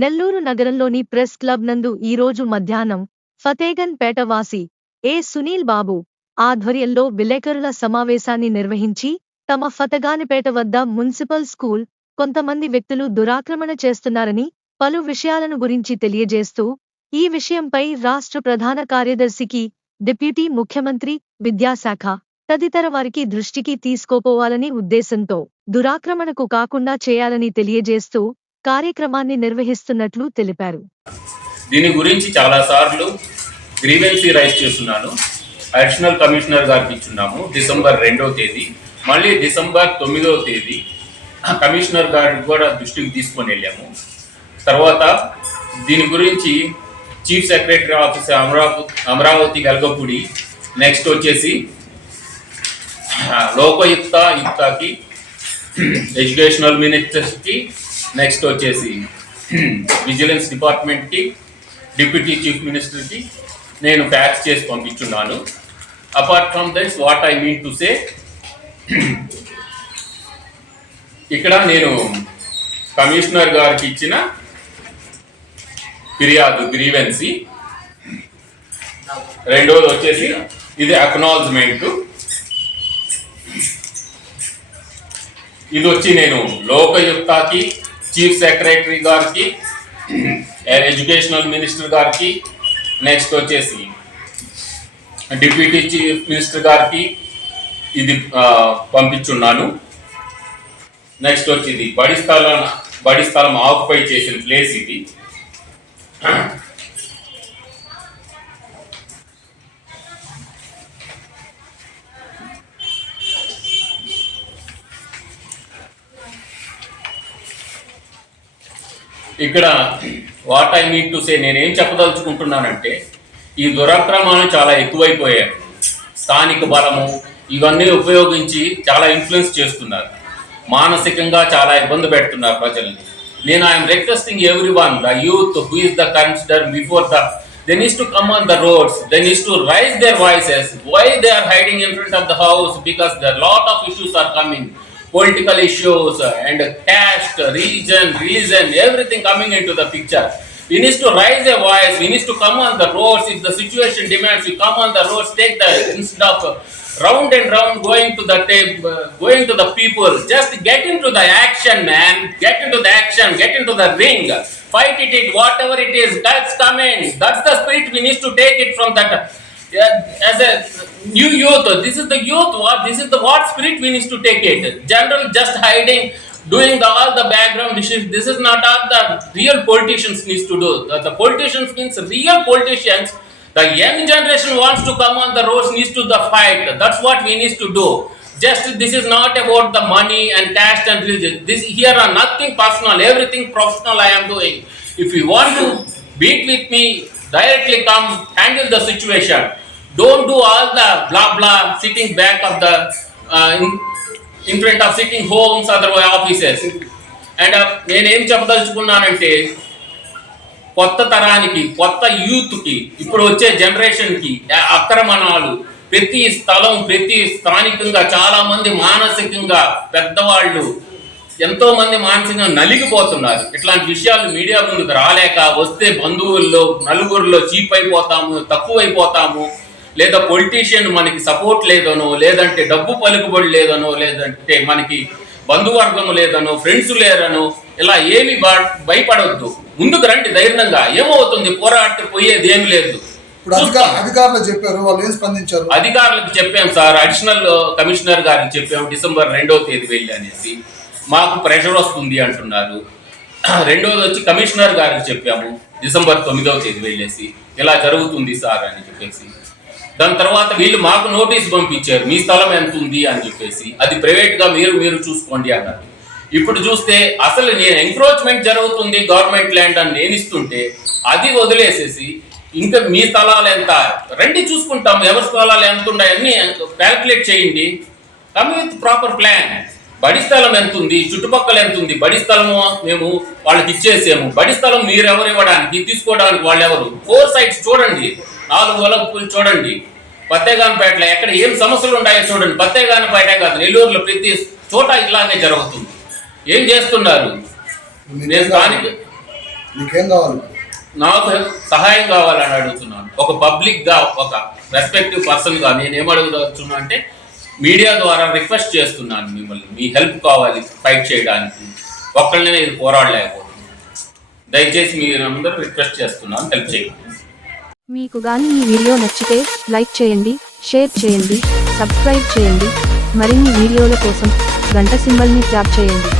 నెల్లూరు నగరంలోని press club నందు ఈరోజు మధ్యాహ్నం ఫతేగన్ పేట వాసి ఏ సునీల్ బాబు ఆధ్వర్యంలో విలేకరుల సమావేశాన్ని నిర్వహించి తమ ఫతగానిపేట వద్ద మున్సిపల్ స్కూల్ కొంతమంది వ్యక్తులు దురాక్రమణ చేస్తున్నారని పలు విషయాలను గురించి తెలియజేస్తూ ఈ విషయంపై రాష్ట్ర ప్రధాన కార్యదర్శికి డిప్యూటీ ముఖ్యమంత్రి విద్యాశాఖ తదితర వారికి దృష్టికి తీసుకోపోవాలని ఉద్దేశంతో దురాక్రమణకు కాకుండా చేయాలని తెలియజేస్తూ కార్యక్రమాన్ని నిర్వహిస్తున్నట్లు తెలిపారు. దీని గురించి చాలా సార్లు గ్రీవెన్సీ రైజ్ చేస్తున్నాను. అడిషనల్ కమిషనర్ గారికి ఇచ్చున్నాము డిసెంబర్ 2వ తేదీ, మళ్ళీ డిసెంబర్ 9వ తేదీ కమిషనర్ గారికి కూడా దృష్టికి తీసుకొని వెళ్ళాము. తర్వాత దీని గురించి chief secretary office Amaravati Velagapudi, next వచ్చేసి లోకయుక్తకి ఎడ్యుకేషనల్ మినిస్టర్స్కి, నెక్స్ట్ వచ్చేసి విజిలెన్స్ డిపార్ట్మెంట్కి, డిప్యూటీ చీఫ్ మినిస్టర్కి నేను ఫ్యాక్స్ చేసి పంపించున్నాను. Apart from this what I mean to say, ఇక్కడ నేను కమిషనర్ గారికి ఇచ్చిన ఫిర్యాదు గ్రీవెన్సీ, రెండోది వచ్చేసి ఇది అక్నాలజ్మెంట్. ఇది వచ్చి నేను లోకయుక్తకి, చీఫ్ సెక్రటరీ గారికి, ఎడ్యుకేషనల్ మినిస్టర్ గారికి, నెక్స్ట్ వచ్చేసి డిప్యూటీ చీఫ్ మినిస్టర్ గారికి ఇది పంపించున్నాను. నెక్స్ట్ వచ్చి ఇది బడి స్థలం ఆక్యుపై చేసిన ప్లేస్ ఇది. ఇక్కడ what I need to say, నేనేం చెప్పదలుచుకుంటున్నానంటే ఈ దురాక్రమణలు చాలా ఎక్కువైపోయాయి. స్థానిక బలము ఇవన్నీ ఉపయోగించి చాలా ఇన్ఫ్లుయెన్స్ చేస్తున్నారు, మానసికంగా చాలా ఇబ్బంది పెడుతున్నారు ప్రజల్ని. నేను I'm requesting every one, the youth who is the consider before they needs to come on the roads, they needs to raise their voices. Why they are hiding in front of the house? Because there are lot of issues are coming, political issues and caste, religion, everything coming into the picture. We need to raise a voice, we need to come on the roads. If the situation demands, we come on the roads, take the, instead of round and round going to the people, just get into the action, man. Get into the action, get into the ring, fight it, whatever it is, that's coming. That's the spirit we need to take it from that. As a new youth, this is the youth, this is the what spirit we need to take it. General just hiding, doing all the background issues, this is not all the real politicians needs to do. The politicians means real politicians. The young generation wants to come on the roads, needs to the fight. That's what we need to do. Just this is not about the money and caste and religion. This here are nothing personal, everything professional I am doing. If you want to beat with me, directly come, handle the situation. Don't do all the blah blah sitting back of the in front of sitting homes, other offices. And నేను ఏం చెప్పదలుచుకున్నానంటే కొత్త తరానికి, కొత్త యూత్కి, ఇప్పుడు వచ్చే జనరేషన్కి ఆక్రమణాలు ప్రతి స్థలం, ప్రతి స్థానికంగా చాలా మంది మానసికంగా పెద్దవాళ్ళు ఎంతో మంది మానసికంగా నలిగిపోతున్నారు. ఇట్లాంటి విషయాలు మీడియా ముందుకు రాలేక, వస్తే బంధువుల్లో నలుగురిలో చీప్ అయిపోతాము, తక్కువైపోతాము, లేదా పొలిటీషియన్ మనకి సపోర్ట్ లేదనో, లేదంటే డబ్బు పలుకుబడి లేదనో, లేదంటే మనకి బంధువర్గం లేదనో, ఫ్రెండ్స్ లేరనో, ఇలా ఏమి భయపడవద్దు, ముందుకు రండి ధైర్యంగా. ఏమవుతుంది, పోయేది ఏమి లేదు. అధికారులు చెప్పారు, వాళ్ళు ఏం స్పందించారు? అధికారులకు చెప్పాం సార్, అడిషనల్ కమిషనర్ గారికి చెప్పాము డిసెంబర్ 2వ తేదీ వెళ్ళి అనేసి. మాకు ప్రెషర్ వస్తుంది అంటున్నారు. రెండోది వచ్చి కమిషనర్ గారికి చెప్పాము డిసెంబర్ 9వ తేదీ వెళ్ళేసి, ఇలా జరుగుతుంది సార్ అని చెప్పేసి. దాని తర్వాత వీళ్ళు మాకు నోటీస్ పంపించారు, మీ స్థలం ఎంత ఉంది అని చెప్పేసి, అది ప్రైవేట్గా మీరు చూసుకోండి అన్నారు. ఇప్పుడు చూస్తే అసలు నేను ఎంక్రోచ్మెంట్ జరుగుతుంది గవర్నమెంట్ ల్యాండ్ అని నేను ఇస్తుంటే అది వదిలేసేసి ఇంకా మీ స్థలాలు ఎంత రండి చూసుకుంటాము, ఎవరి స్థలాలు ఎంత ఉన్నాయి అన్ని క్యాల్కులేట్ చేయండి, కమ్ విత్ ప్రాపర్ ప్లాన్. బడి స్థలం ఎంత ఉంది, చుట్టుపక్కల ఎంత ఉంది, బడి స్థలము మేము వాళ్ళకి ఇచ్చేసాము, బడి స్థలం మీరు ఎవరు ఇవ్వడానికి తీసుకోవడానికి వాళ్ళు ఎవరు, 4 sites చూడండి, 4 వలపులు చూడండి, ఫతేగానిపేటలో ఎక్కడ ఏం సమస్యలు ఉన్నాయో చూడండి. ఫతేగానిపేట కాదు, నెల్లూరులో ప్రతి చోట ఇలాగే జరుగుతుంది. ఏం చేస్తున్నారు? నేను స్థానిక నీకేం కావాలి? నాకు సహాయం కావాలని అడుగుతున్నాను. ఒక పబ్లిక్గా, ఒక రెస్పెక్టివ్ పర్సన్గా నేను ఏం అడుగుతున్నా అంటే మీడియా ద్వారా రిక్వెస్ట్ చేస్తున్నాను మిమ్మల్ని, మీ హెల్ప్ కావాలి ఫైట్ చేయడానికి. ఒక్కళ్ళనే ఇది పోరాడలేకపోతుంది. దయచేసి మీరు అందరూ రిక్వెస్ట్ చేస్తున్నాను, హెల్ప్ చేయండి. మీకు గాని ఈ వీడియో నచ్చితే లైక్ చేయండి, షేర్ చేయండి, సబ్స్క్రైబ్ చేయండి. మరిన్ని వీడియోల కోసం గంట సింబల్ని ట్యాప్ చేయండి.